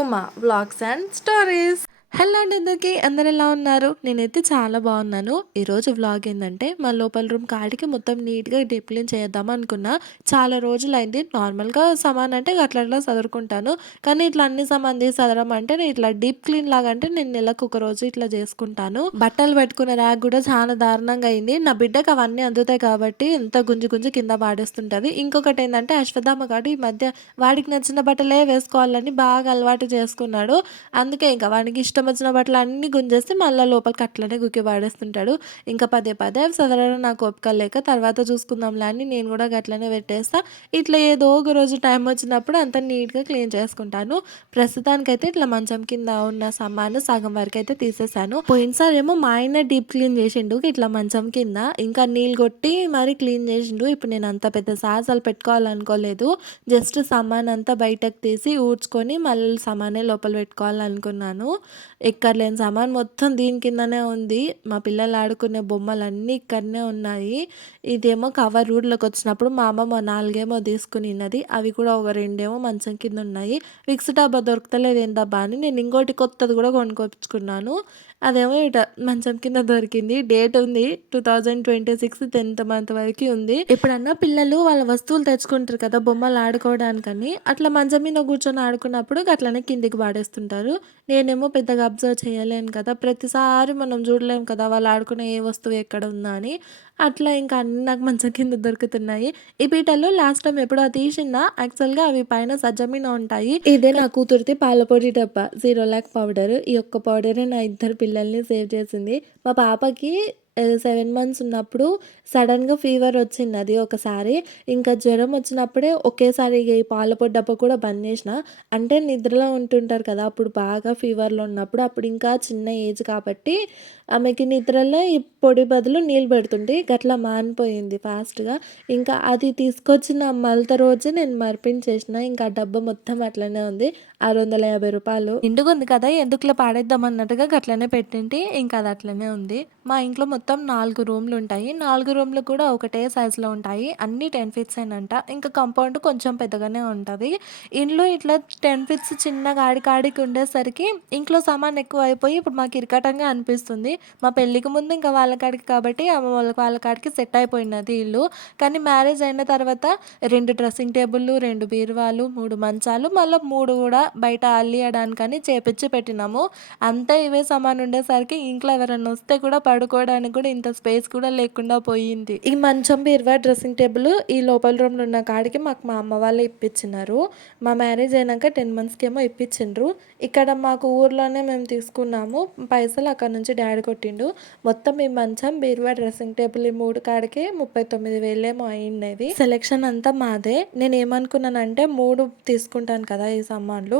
Uma Vlogs and Stories. Hello అండి అందరికీ. అందరు ఎలా ఉన్నారు? నేనైతే చాలా బాగున్నాను. ఈరోజు వ్లాగ్ ఏంటంటే మా లోపల రూమ్ కాడికి మొత్తం నీట్గా డీప్ క్లీన్ చేద్దాం అనుకున్నా. చాలా రోజులైంది. నార్మల్గా సమాన్ అంటే అట్లా అట్లా చదువుకుంటాను కానీ ఇట్లా అన్ని సమాన్ తీసి చదవడం అంటే నేను ఇట్లా డీప్ క్లీన్ లాగా అంటే నేను నెలకు ఒక రోజు ఇట్లా చేసుకుంటాను. బట్టలు పెట్టుకునే ర్యాక్ కూడా చాలా దారుణంగా అయింది. నా బిడ్డకు అవన్నీ అందుతాయి కాబట్టి ఎంత గుంజు గుంజు కింద పాడేస్తుంటుంది. ఇంకొకటి ఏంటంటే అశ్వత్థామ గారు ఈ మధ్య వాడికి నచ్చిన బట్టలే వేసుకోవాలని బాగా అలవాటు చేసుకున్నాడు. అందుకే ఇంకా వాడికి ఇష్టం వచ్చిన బట్టలు అన్ని గుంజేస్తే మళ్ళీ లోపలికి అట్లనే గుక్కి పడేస్తుంటాడు. ఇంకా పదే పదే అవి చదవడం నాకు ఓపిక లేక తర్వాత చూసుకుందాంలే అని నేను కూడా గట్లనే పెట్టేస్తా. ఇట్లా ఏదో ఒక రోజు టైం వచ్చినప్పుడు అంత నీట్గా క్లీన్ చేసుకుంటాను. ప్రస్తుతానికైతే ఇట్లా మంచం కింద ఉన్న సామాను సగం వరకు అయితే తీసేసాను. పోయినసారి ఏమో మా ఆయన డీప్ క్లీన్ చేసిండు ఇట్లా మంచం కింద. ఇంకా నీళ్ళు కొట్టి మరి క్లీన్ చేసిండు. ఇప్పుడు నేను అంత పెద్ద సాహసాలు పెట్టుకోవాలనుకోలేదు. జస్ట్ సామాన్ అంతా బయటకు తీసి ఊడ్చుకొని మళ్ళీ సామానే లోపల పెట్టుకోవాలనుకున్నాను. ఎక్కర్లేని సామాన్ మొత్తం దీని కిందనే ఉంది. మా పిల్లలు ఆడుకునే బొమ్మలు అన్నీ ఇక్కడనే ఉన్నాయి. ఇదేమో కవర్ రూట్లోకి వచ్చినప్పుడు మా అమ్మమ్మ నాలుగేమో తీసుకునిన్నది అవి కూడా ఒక రెండేమో మంచం కింద ఉన్నాయి. విక్స్ డబ్బా దొరకతలేదు ఏందబ్బా అని నేను ఇంకోటి కొత్తది కూడా కొనుక్కొచ్చుకున్నాను. అదేమో ఇట మంచం కింద దొరికింది. డేట్ ఉంది. Two thousand twenty six tenth month వరకు ఉంది. ఎప్పుడన్నా పిల్లలు వాళ్ళ వస్తువులు తెచ్చుకుంటారు కదా బొమ్మలు ఆడుకోవడానికని. అట్లా మంచం మీద కూర్చొని ఆడుకున్నప్పుడు అట్లనే కిందికి పాడేస్తుంటారు. నేనేమో పెద్దగా అబ్జర్వ్ చేయలేను కదా. ప్రతిసారి మనం చూడలేము కదా వాళ్ళు ఆడుకునే ఏ వస్తువు ఎక్కడ ఉందా అని. అట్లా ఇంకా అన్ని నాకు మంచం కింద దొరుకుతున్నాయి. ఈ పీటలు లాస్ట్ టైం ఎప్పుడో తీసిందా యాక్చువల్గా అవి పైన సజ్జమీన ఉంటాయి. ఇదే నా కూతురిది పాలపొడి డబ్బా జీరో ల్యాక్ పౌడర్ ఈ ఒక్క పౌడరే నా ఇద్దరు పిల్లల్ని సేవ్ చేసింది. మా పాపకి సెవెన్ మంత్స్ ఉన్నప్పుడు సడన్గా ఫీవర్ వచ్చింది అది ఒకసారి. ఇంకా జ్వరం వచ్చినప్పుడే ఒకేసారి ఈ పాల డబ్బా కూడా బంద్ చేసిన. అంటే నిద్రలో ఉంటుంటారు కదా అప్పుడు బాగా ఫీవర్లో ఉన్నప్పుడు అప్పుడు ఇంకా చిన్న ఏజ్ కాబట్టి ఆమెకి నిద్రలో ఈ పొడి బదులు నీళ్ళు పెడుతుంటే గట్లా మానిపోయింది ఫాస్ట్గా ఇంకా అది తీసుకొచ్చిన మలత రోజు నేను మర్పించేసిన. ఇంకా ఆ డబ్బా మొత్తం అట్లనే ఉంది. ఆరు వందల యాభై రూపాయలు. ఇండుగుంది కదా ఎందుకులో పాడేద్దాం అన్నట్టుగా గట్లనే పెట్టింటి. ఇంకా అది అట్లనే ఉంది. మా ఇంట్లో మొత్తం నాలుగు రూమ్లు ఉంటాయి. నాలుగు రూమ్లు కూడా ఒకటే సైజులో ఉంటాయి. అన్ని టెన్ ఫీట్స్ అంట ఇంకా కంపౌండ్ కొంచెం పెద్దగానే ఉంటుంది. ఇంట్లో ఇట్లా టెన్ ఫీట్స్ చిన్నగా ఆడికాడికి ఉండేసరికి ఇంట్లో సామాన్ ఎక్కువ అయిపోయి ఇప్పుడు మాకు ఇరకటంగా అనిపిస్తుంది. మా పెళ్ళికి ముందు ఇంకా వాళ్ళ కాడికి కాబట్టి వాళ్ళ వాళ్ళ కాడికి సెట్ అయిపోయినది ఇల్లు. కానీ మ్యారేజ్ అయిన తర్వాత రెండు డ్రెస్సింగ్ టేబుల్ రెండు బీరువాలు మూడు మంచాలు మళ్ళీ మూడు కూడా బయట అల్లియడానికని చేపించి పెట్టినాము. అంతా ఇవే సామాన్ ఉండేసరికి ఇంట్లో ఎవరైనా వస్తే కూడా పడుకోవడానికి కూడా ఇంత స్పేస్ కూడా లేకుండా పోయింది. ఈ మంచం బీరువా డ్రెస్సింగ్ టేబుల్ ఈ లోపల రూమ్లో ఉన్న కాడికి మాకు మా అమ్మ వాళ్ళే ఇప్పించినారు మా మ్యారేజ్ అయినాక టెన్ మంత్స్కి ఏమో ఇప్పించిండ్రు ఇక్కడ మాకు ఊర్లోనే మేము తీసుకున్నాము. పైసలు అక్కడ నుంచి డాడీ కొట్టిండు. మొత్తం ఈ మంచం బీరువా డ్రెస్సింగ్ టేబుల్ ఈ మూడు కాడికి ముప్పై తొమ్మిది వేలేమో అయ్యిండేది సెలెక్షన్ అంతా మాదే. నేను ఏమనుకున్నానంటే మూడు తీసుకుంటాను కదా ఈ సామాన్లు.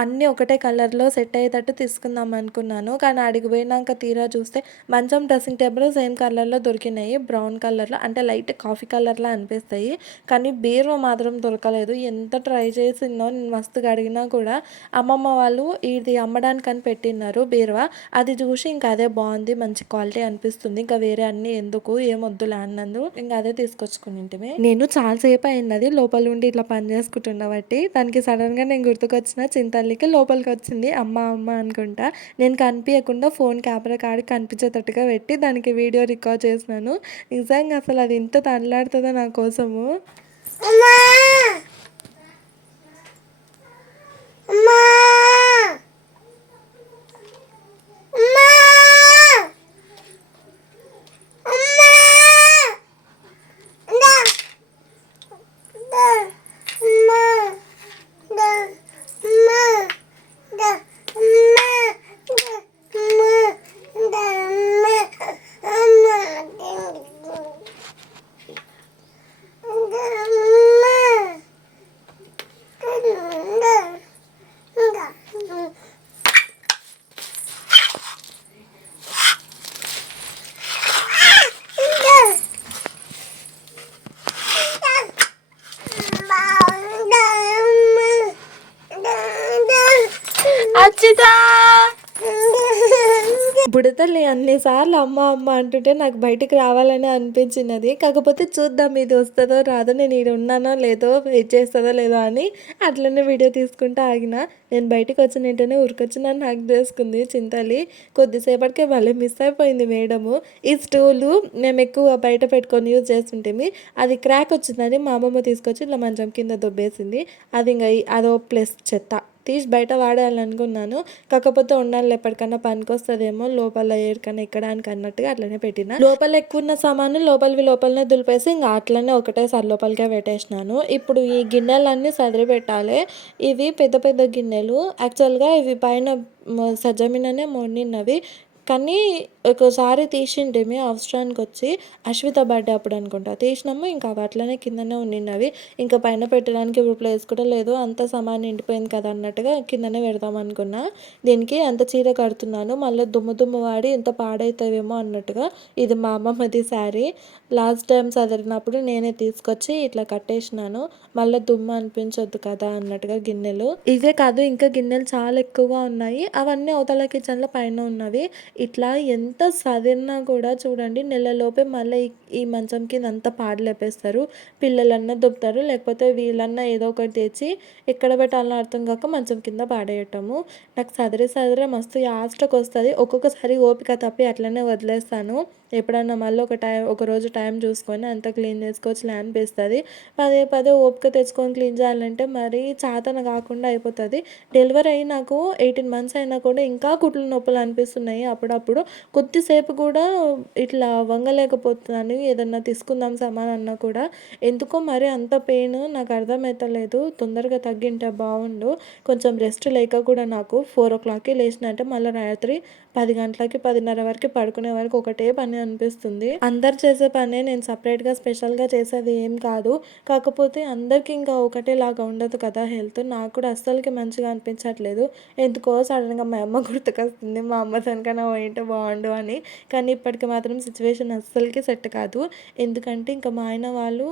అన్నీ ఒకటే కలర్లో సెట్ అయ్యేటట్టు తీసుకుందాం అనుకున్నాను. కానీ అడిగి పోయినాక తీరా చూస్తే మంచం డ్రెస్సింగ్ టేబుల్ సేమ్ కలర్లో దొరికినాయి. బ్రౌన్ కలర్లో అంటే లైట్ కాఫీ కలర్లో అనిపిస్తాయి. కానీ బీరువా మాత్రం దొరకలేదు. ఎంత ట్రై చేసిందో నేను మస్తుగా అడిగినా కూడా అమ్మమ్మ వాళ్ళు ఇది అమ్మడానికి అని పెట్టినారు బీరువా. అది చూసి ఇంకా అదే బాగుంది మంచి క్వాలిటీ అనిపిస్తుంది. ఇంకా వేరే అన్ని ఎందుకు ఏమొద్దులే అన్నందు ఇంకా అదే తీసుకొచ్చుకుని ఇంటిమే. నేను చాలాసేపు అయింది లోపల ఉండి ఇట్లా పని చేసుకుంటున్నా బట్టి దానికి సడన్గా నేను గుర్తుకొచ్చిన తల్లికి లోపలికి వచ్చింది అమ్మ అమ్మ అనుకుంటా. నేను కనిపించకుండా ఫోన్ కెమెరా కాడికి కనిపించేటట్టుగా పెట్టి దానికి వీడియో రికార్డ్ చేసినాను. నిజంగా అసలు అది ఇంత తనలాడుతుందో నా కోసము? అమ్మా! బుడతల్ని అన్నిసార్లు అమ్మ అమ్మ అంటుంటే నాకు బయటికి రావాలని అనిపించినది. కాకపోతే చూద్దాం ఇది వస్తుందో రాదో నేను ఇది ఉన్నానో లేదో వెయిట్ చేస్తుందో లేదో అని అట్లనే వీడియో తీసుకుంటూ ఆగిన. నేను బయటకు వచ్చిన వెంటనే ఉరికొచ్చి నన్ను హక్ చేసుకుంది చింతలి. కొద్దిసేపటికే భలే మిస్ అయిపోయింది వేయడము ఈ స్టూలు మేము ఎక్కువ బయట పెట్టుకొని యూజ్ చేస్తుంటే అది క్రాక్ వచ్చిందని మా అమ్మమ్మ తీసుకొచ్చి ఇట్లా మంచం కింద దొబ్బేసింది. అది ఇంకా అదో ప్లస్ చెత్త. తీసి బయట వాడాలనుకున్నాను. కాకపోతే ఉండాలి ఎప్పటికన్నా పనికొస్తుందేమో లోపల ఎక్కడికన్నా ఎక్కడానికి అన్నట్టుగా అట్లనే పెట్టిన. లోపల ఎక్కువ ఉన్న సామాను లోపలివి లోపలనే దులిపేసి ఇంకా అట్లనే ఒకటేసారి లోపలికే పెట్టేసినాను. ఇప్పుడు ఈ గిన్నెలన్నీ సదిరి పెట్టాలి. ఇవి పెద్ద పెద్ద గిన్నెలు. యాక్చువల్గా ఇవి పైన సజ్జమిననే మొండినవి కానీ ఒకసారి తీసిండేమి అవసరానికి వచ్చి అశ్విత బర్త్డే అప్పుడు అనుకుంటా తీసినాము ఇంకా అవి అట్లనే కిందనే ఉండినవి ఇంకా పైన పెట్టడానికి ఇప్పుడు ప్లేస్ కూడా లేదు. అంత సమాన్ నిండిపోయింది కదా అన్నట్టుగా కిందనే పెడదాం అనుకున్నా దీనికి అంత చీర కడుతున్నాను. మళ్ళీ దుమ్ము దుమ్ము వాడి ఎంత పాడైతావేమో అన్నట్టుగా ఇది మా అమ్మమ్మది శారీ. లాస్ట్ టైం చదివినప్పుడు నేనే తీసుకొచ్చి ఇట్లా కట్టేసినాను. మళ్ళీ దుమ్ము అనిపించొద్దు కదా అన్నట్టుగా గిన్నెలు. ఇవే కాదు ఇంకా గిన్నెలు చాలా ఎక్కువగా ఉన్నాయి. అవన్నీ అవతల కిచెన్లో పైన ఉన్నవి. ఇట్లా ఎంత ఎంత సదిరినా కూడా చూడండి నెలలోపే మళ్ళీ ఈ మంచం కింద అంతా పాడలేపేస్తారు పిల్లలన్నా దుబ్బుతారు లేకపోతే వీళ్ళన్నా ఏదో ఒకటి తెచ్చి ఎక్కడ పెట్టాలని అర్థం కాక మంచం కింద పాడేయటము. నాకు సదిరి సదిరే మస్తు యాస్ట్కి వస్తుంది. ఒక్కొక్కసారి ఓపిక తప్పి అట్లనే వదిలేస్తాను. ఎప్పుడన్నా మళ్ళీ ఒక టైం ఒక రోజు టైం చూసుకొని అంతా క్లీన్ చేసుకోవచ్చులే అనిపిస్తుంది పదే పదే ఓపిక తెచ్చుకొని క్లీన్ చేయాలంటే మరి చాతన కాకుండా అయిపోతుంది. డెలివరీ అయ్యి నాకు ఎయిటీన్ మంత్స్ అయినా కూడా ఇంకా కుట్లు నొప్పులు అనిపిస్తున్నాయి అప్పుడప్పుడు. కొద్దిసేపు కూడా ఇట్లా వంగలేకపోతున్నాను. ఏదన్నా తీసుకుందాం సామాన్ అన్నా కూడా ఎందుకో మరి అంత పెయిన్ నాకు అర్థమవుతలేదు తొందరగా తగ్గింటే బాగుండు. కొంచెం రెస్ట్ లేక కూడా నాకు ఫోర్ ఓ క్లాక్కి లేచినట్టే మళ్ళీ రాత్రి పది గంటలకి పదిన్నర వరకు పడుకునే వరకు ఒకటే పని అనిపిస్తుంది. అందరు చేసే పనే నేను సపరేట్గా స్పెషల్గా చేసేది ఏం కాదు. కాకపోతే అందరికి ఇంకా ఒకటేలాగా ఉండదు కదా హెల్త్. నాకు కూడా అస్సలకి మంచిగా అనిపించట్లేదు. ఎందుకో సడన్గా మా అమ్మ గుర్తుకొస్తుంది మా అమ్మ తనకన్నా పోయింటే బాగుండు అని. కానీ ఇప్పటికి మాత్రం సిచ్యువేషన్ అస్సలకి సెట్ కాదు. ఎందుకంటే ఇంకా మా ఆయన వాళ్ళు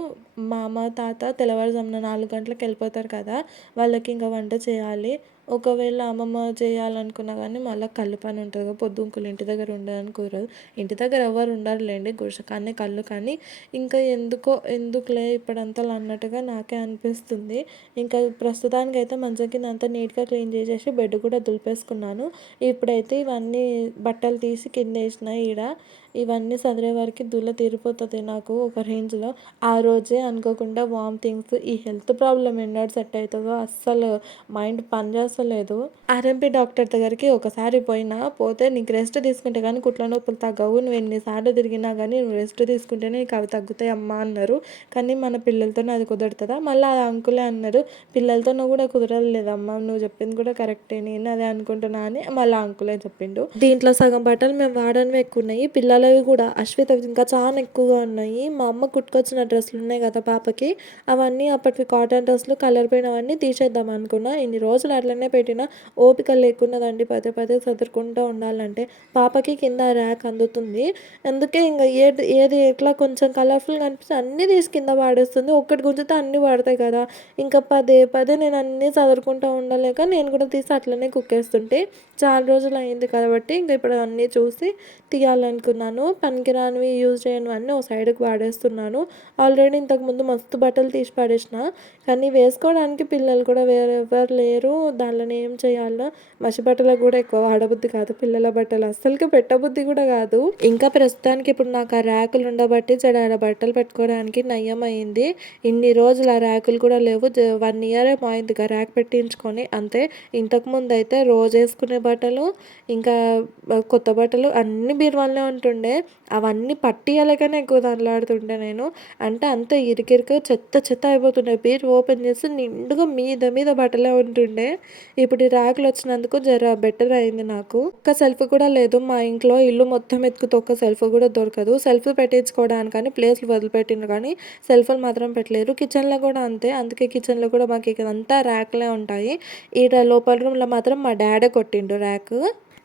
మా అమ్మ తాత తెల్లవారుజామున నాలుగు గంటలకు వెళ్ళిపోతారు కదా. వాళ్ళకి ఇంకా వంట చేయాలి. ఒకవేళ అమ్మమ్మ చేయాలనుకున్నా కానీ మళ్ళీ కళ్ళు పని ఉంటుంది కదా పొద్దుంకులు ఇంటి దగ్గర ఉండాలని కుదరదు. ఇంటి దగ్గర ఎవరు ఉండాలండి గుడిసె కానీ కళ్ళు కానీ. ఇంకా ఎందుకో ఎందుకులే ఇప్పుడంతా అన్నట్టుగా నాకే అనిపిస్తుంది. ఇంకా ప్రస్తుతానికి అయితే మంచం కింద అంతా నీట్గా క్లీన్ చేసేసి బెడ్ కూడా దులిపేసుకున్నాను. ఇప్పుడైతే ఇవన్నీ బట్టలు తీసి కింద వేసిన ఈడ ఇవన్నీ సదిరే వరకు దుల్ల తీరిపోతుంది నాకు ఒక రేంజ్లో. ఆ రోజే అనుకోకుండా వామ్ థింగ్స్ ఈ హెల్త్ ప్రాబ్లం ఎన్నడు సెట్ అవుతుందో అస్సలు మైండ్ పనిచేస్తలేదు ఆర్ఎంపీ డాక్టర్ దగ్గరికి ఒకసారి పోయినా పోతే నీకు రెస్ట్ తీసుకుంటే కానీ కుట్ల నొప్పులు తగ్గవు. నువ్వు ఎన్నిసార్లు తిరిగినా కానీ నువ్వు రెస్ట్ తీసుకుంటేనే నీకు అవి తగ్గుతాయి అమ్మా అన్నారు. కానీ మన పిల్లలతోనే అది కుదరుతుందా? మళ్ళీ అది అంకులే అన్నారు. పిల్లలతోనూ కూడా కుదరలేదమ్మా నువ్వు చెప్పింది కూడా కరెక్టే నేను అదే అనుకుంటున్నా అని మళ్ళీ అంకులే చెప్పిండు. దీంట్లో సగం బట్టలు మేము వాడనివి ఎక్కువ ఉన్నాయి పిల్లలవి కూడా అశ్విత ఇంకా చాలా ఎక్కువగా ఉన్నాయి. మా అమ్మ కుట్టుకొచ్చిన డ్రెస్సులు ఉన్నాయి కదా పాపకి. అవన్నీ అప్పటివి కాటన్ డ్రెస్సులు కలర్ పోయినవన్నీ తీసేద్దాం అనుకున్నా. ఇన్ని రోజులు అట్లనే పెట్టిన ఓపిక లేకున్నదండి. పదే పదే చదువుకుంటూ ఉండాలంటే పాపకి కింద ర్యాక్ అందుతుంది. అందుకే ఇంకా ఏది ఏది ఎట్లా కొంచెం కలర్ఫుల్గా అనిపిస్తే అన్నీ తీసి కింద పాడేస్తుంది. ఒక్కటి గుంజితే అన్నీ వాడతాయి కదా. ఇంకా పదే పదే నేను అన్నీ చదువుకుంటూ ఉండలేక నేను కూడా తీసి అట్లనే కుక్కేస్తుంటే చాలా రోజులు అయింది కాబట్టి ఇంకా ఇప్పుడు అన్నీ చూసి తీయాలనుకున్నాను. పనికిరానివి యూజ్ చేయనివన్నీ ఒక సైడ్కి వాడేస్తున్నాను. ఆల్రెడీ ఇంతకుముందు మస్తు బట్టలు తీసి పడేసిన కానీ వేసుకోవడానికి పిల్లలు కూడా వేరే ఎవరు లేరు దానిలో ఏం చేయాలో మసి బట్టలకు కూడా ఎక్కువ వాడబుద్ధి కాదు పిల్లల బట్టలు. అస్సలకి పెట్టబుద్ధి కూడా కాదు. ఇంకా ప్రస్తుతానికి ఇప్పుడు నాకు ఆ ర్యాకులు ఉండబట్టి జడ బట్టలు పెట్టుకోవడానికి నయం అయింది. ఇన్ని రోజులు ఆ ర్యాకులు కూడా లేవు. వన్ ఇయర్ ఏమో అయింది ర్యాక్ పెట్టించుకొని. అంతే. ఇంతకుముందు అయితే రోజు వేసుకునే బట్టలు ఇంకా కొత్త బట్టలు అన్ని బీరువాలనే ఉంటుండే. అవన్నీ పట్టియలేకనే ఎక్కువ దానిలాడుతుండే నేను. అంటే అంత ఇరికిరిక చెత్త చెత్త అయిపోతుండే. బీరు ఓపెన్ చేసి నిండుగా మీద మీద బట్టలే ఉంటుండే. ఇప్పుడు ఈ ర్యాకులు వచ్చినందుకు జర బెటర్ అయింది నాకు. ఒక్క సెల్ఫ్ కూడా లేదు. మా ఇంట్లో ఇల్లు మొత్తం ఎత్తుకుతో ఒక్క సెల్ఫ్ కూడా దొరకదు. సెల్ఫ్ పెట్టించుకోవడానికి కానీ ప్లేస్లు వదిలిపెట్టిన కానీ సెల్ఫ్లు మాత్రం పెట్టలేరు కిచెన్లో కూడా అంతే. అందుకే కిచెన్లో కూడా మాకు ఇక్కడ అంతా ర్యాక్లే ఉంటాయి. ఈడ లోపల రూమ్లో మాత్రం మా డాడే కొట్టిండు ర్యాక్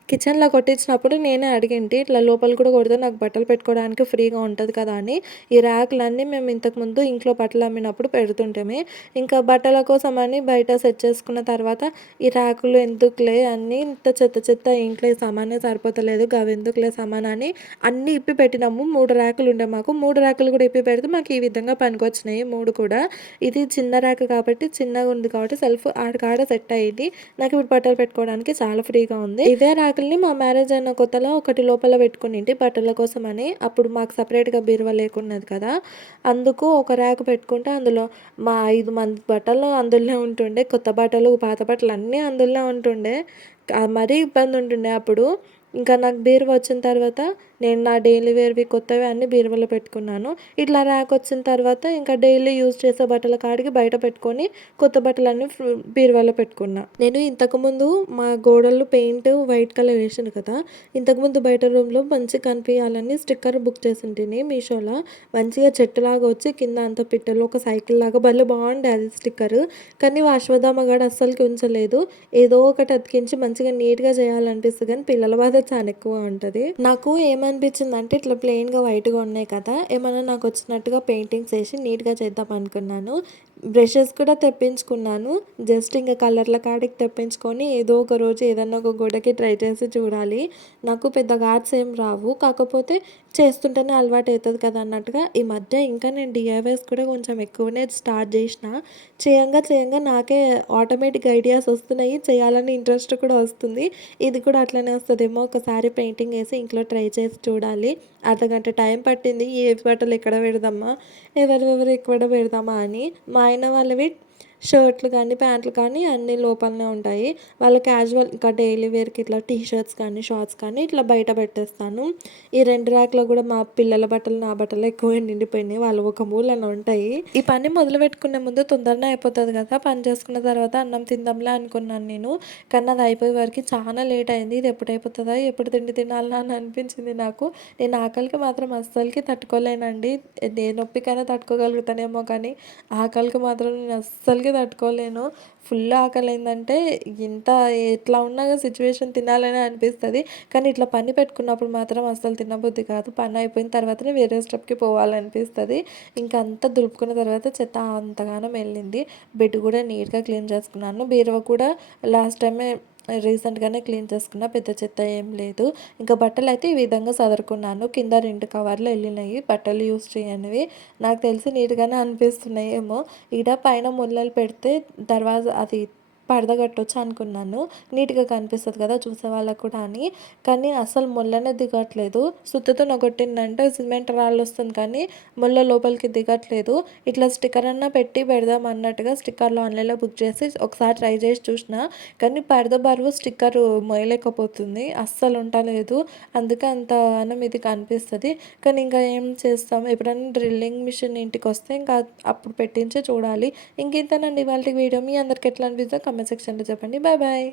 కిచెన్‌లో కొట్టించినప్పుడు నేనే అడిగింటి. ఇట్లా లోపల కూడా కొడితే నాకు బట్టలు పెట్టుకోవడానికి ఫ్రీగా ఉంటుంది కదా! అని. ఈ ర్యాక్లన్నీ మేము ఇంతకుముందు ఇంట్లో బట్టలు అమ్మినప్పుడు పెడుతుంటిమి. ఇంకా బట్టల కోసమని బయట సెట్ చేసుకున్న తర్వాత ఈ ర్యాకులు ఎందుకులే అన్ని ఇంత చెత్త చెత్త ఇంట్లో ఈ సామానే సరిపోతలేదు గవెందుకులే సామాన్ అని అన్నీ ఇప్పి పెట్టినాము. మూడు ర్యాకులు ఉండే మాకు. మూడు ర్యాకులు కూడా ఇప్పి పెడితే మాకు ఈ విధంగా పనికొచ్చినాయి మూడు కూడా. ఇది చిన్న ర్యాక్ కాబట్టి చిన్నగా ఉంది కాబట్టి సెల్ఫ్ ఆడకాడ సెట్ అయ్యింది. నాకు ఇప్పుడు బట్టలు పెట్టుకోవడానికి చాలా ఫ్రీగా ఉంది. ఇదే ర్యాక్ ర్యాకుల్ని మా మ్యారేజ్ అయిన కొత్తలో ఒకటి లోపల పెట్టుకునింటి బట్టల కోసమని. అప్పుడు మాకు సపరేట్గా బీరువా లేకున్నది కదా! అందుకు ఒక ర్యాక్ పెట్టుకుంటే అందులో మా ఐదు మంది బట్టలు అందులోనే ఉంటుండే. కొత్త బట్టలు, పాత బట్టలు అన్నీ అందులోనే ఉంటుండే. మరీ ఇబ్బంది ఉంటుండే అప్పుడు. ఇంకా నాకు బీరువా వచ్చిన తర్వాత నేను నా డైలీ వేర్‌వి కొత్తవి అన్ని బీరువాలో పెట్టుకున్నాను. ఇట్లా ర్యాక్ వచ్చిన తర్వాత ఇంకా డైలీ యూజ్ చేసే బట్టల కాడికి బయట పెట్టుకొని కొత్త బట్టలన్నీ ఫ్ బీరువాలో పెట్టుకున్నా. నేను ఇంతకుముందు మా గోడలు పెయింట్ వైట్ కలర్ వేసాను కదా! ఇంతకుముందు బయట రూమ్‌లో మంచి కనిపియాలని స్టిక్కర్ బుక్ చేసుంటిని మీషోలో. మంచిగా చెట్టులాగా వచ్చి కింద అంత పిట్టలు ఒక సైకిల్ లాగా భలే బాగుండే అది స్టిక్కర్ కానీ అశ్వధామ అశ్వత్థామ గాడు అస్సలకి ఉంచలేదు. ఏదో ఒకటి అతికించి మంచిగా నీట్‌గా చేయాలనిపిస్తుంది కానీ పిల్లల బాధ చాలా ఎక్కువ ఉంటుంది నాకు ఏమనిపించిందంటే ఇట్లా ప్లెయిన్‌గా వైట్‌గా ఉన్నాయి కదా! ఏమైనా నాకు వచ్చినట్టుగా పెయింటింగ్స్ వేసి నీట్‌గా చేద్దాం అనుకున్నాను. బ్రషెస్ కూడా తెప్పించుకున్నాను. జస్ట్ ఇంకా కలర్ల కాడికి తెప్పించుకొని ఏదో ఒక రోజు ఏదన్నా ఒక గోడకి ట్రై చేసి చూడాలి. నాకు పెద్దగా ఆర్ట్స్ ఏం రావు. కాకపోతే చేస్తుంటేనే అలవాటు అవుతుంది కదా! అన్నట్టుగా ఈ మధ్య ఇంకా నేను డిఐవైస్ కూడా కొంచెం ఎక్కువనే స్టార్ట్ చేసిన చేయంగా చేయంగా నాకే ఆటోమేటిక్ ఐడియాస్ వస్తున్నాయి. చేయాలని ఇంట్రెస్ట్ కూడా వస్తుంది. ఇది కూడా అట్లనే వస్తుందేమో ఒకసారి పెయింటింగ్ వేసి ఇంట్లో ట్రై చేసి చూడాలి. అర్ధగంట టైం పట్టింది. ఏ బట్టలు ఎక్కడ పెడదామా? ఎవరెవరు ఎక్కడ పెడదామా అని. మా ఆయన వాళ్ళవి షర్ట్‌లు కానీ, ప్యాంట్లు కానీ అన్నీ లోపలనే ఉంటాయి. వాళ్ళ క్యాజువల్ ఇంకా డైలీ వేర్‌కి ఇట్లా టీ షర్ట్స్ కానీ, షార్ట్స్ కానీ ఇట్లా బయట పెట్టేస్తాను. ఈ రెండు ర్యాక్‌లో కూడా మా పిల్లల బట్టలు, నా బట్టలు ఎక్కువ నిండిపోయినాయి. వాళ్ళు ఒక మూలన ఉంటాయి. ఈ పని మొదలు పెట్టుకునే ముందు తొందరనే అయిపోతుంది కదా! పని చేసుకున్న తర్వాత అన్నం తిందాంలే అనుకున్నాను నేను. కానీ అది అయిపోయే వరకు చాలా లేట్ అయింది. ఇది ఎప్పుడు అయిపోతుందా ఎప్పుడు తిండి తినాలా అని అనిపించింది నాకు. నేను ఆకలికి మాత్రం అస్సలకి తట్టుకోలేనండి. నేను నొప్పికైనా తట్టుకోగలుగుతానేమో కానీ ఆకలికి మాత్రం నేను అస్సలకి తట్టుకోలేను. ఫుల్ ఆకలి ఏంటంటే ఇంత ఎట్లా ఉన్నా సిచ్యువేషన్ తినాలనే అనిపిస్తుంది కానీ ఇట్లా పని పెట్టుకున్నప్పుడు మాత్రం అస్సలు తినబుద్ధి కాదు. పని అయిపోయిన తర్వాతనే వేరే స్టెప్‌కి పోవాలనిపిస్తుంది ఇంక అంతా దులుపుకున్న తర్వాత చెత్త అంతగానం వెళ్ళింది. బెడ్ కూడా నీట్‌గా క్లీన్ చేసుకున్నాను. బీరువ కూడా లాస్ట్ టైమే రీసెంట్‌గానే క్లీన్ చేసుకున్నా. పెద్ద చెత్త ఏం లేదు. ఇంకా బట్టలైతే ఈ విధంగా సదరుకున్నాను కింద రెండు కవర్లు వెళ్ళినాయి బట్టలు యూజ్ చేయనివి. నాకు తెలిసి నీట్‌గానే అనిపిస్తున్నాయేమో. ఈడ పైన ముళ్ళలు పెడితే దర్వాజా అది పరద కట్టొచ్చు అనుకున్నాను. నీట్‌గా కనిపిస్తుంది కదా! చూసే వాళ్ళకు కూడా అని. కానీ అస్సలు మొల్లనే దిగట్లేదు. సుత్తతో నొగొట్టిందంటే సిమెంట్ రాళ్ళు వస్తుంది కానీ మొల్ల లోపలికి దిగట్లేదు. ఇట్లా స్టిక్కర్ అన్నా పెట్టి పెడదాం అన్నట్టుగా స్టిక్కర్లు ఆన్‌లైన్‌లో బుక్ చేసి ఒకసారి ట్రై చేసి చూసినా. కానీ పరద బరువు స్టిక్కర్ మొయలేకపోతుంది అస్సలు ఉండలేదు అందుకే అంత అనం ఇది కనిపిస్తుంది కానీ ఇంకా ఏం చేస్తాం ఎప్పుడైనా డ్రిల్లింగ్ మిషన్ ఇంటికొస్తే ఇంకా అప్పుడు పెట్టించి చూడాలి. ఇంకింతేనండి ఇవాల్టి వీడియో. మీ అందరికి ఎట్లా అనిపించిందో కామెంట్ సెక్షన్‌లో చెప్పండి. Bye bye.